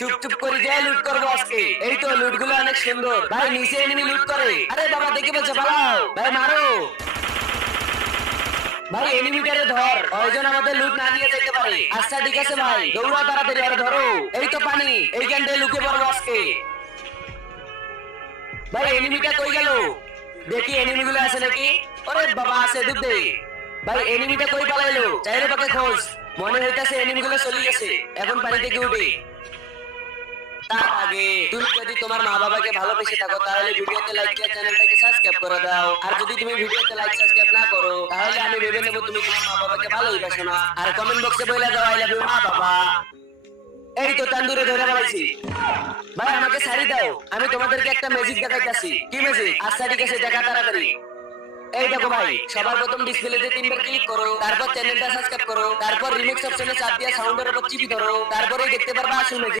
চুপ চুপ করে যাই লুট করবো আজকে। এই তো লুট গুলো অনেক সুন্দর। ভাই নিচে এনিমি লুট করে। আরে বাবা দেখে বলছে পালাও। ভাই মারো। ভাই এনিমিটারে ধর, ওইজন আমাদের লুট না নিয়ে যেতে পারে। আচ্ছা ঠিক আছে ভাই, দৌড়াও তাড়াতাড়ি আর ধরো। এই তো পানি, এইখানটায় লুকে পড়বো আজকে। ভাই এনিমিটা কই গেল? দেখি এনিমি গুলো আছে নাকি। ওরে বাবা আছে, দুধে। ভাই এনিমিটা কই পালাইলো? চাইরে পাকে খোঁজ। মনে হইতাছে এনিমি গুলো চলে গেছে। এখন পানি থেকে উঠে। তার আগে তুমি যদি তোমার মা বাবাকে ভালোবেসে থাকো তাহলে ভিডিওতে লাইক দিয়ে চ্যানেলটাকে সাবস্ক্রাইব করে দাও। আর যদি তুমি ভিডিওতে লাইক সাবস্ক্রাইব না করো তাহলে আমি ভেবে নেব তুমি তোমার মা বাবাকে ভালোই বাসো না। আর কমেন্ট বক্সে বলে দাও আই লাভ ইউ মা বাবা। এই তো তান্দুরে ধরে ফেলাইছি। ভাই আমাকে ছাড়ি দাও, আমি তোমাদেরকে একটা ম্যাজিক দেখাইতাছি। কি ম্যাজিক? আচ্ছা ঠিক আছে, দেখা তাড়াতাড়ি। এই দেখো ভাই, সবার প্রথম ডিসপ্লেতে তিনবার ক্লিক করো, তারপর চ্যানেলটা সাবস্ক্রাইব করো, তারপর রিমিক্স অপশনে চাপ দিয়ে সাউন্ডের উপর চিপি ধরো, তারপরে দেখতে পারবা আসল ম্যাজিক।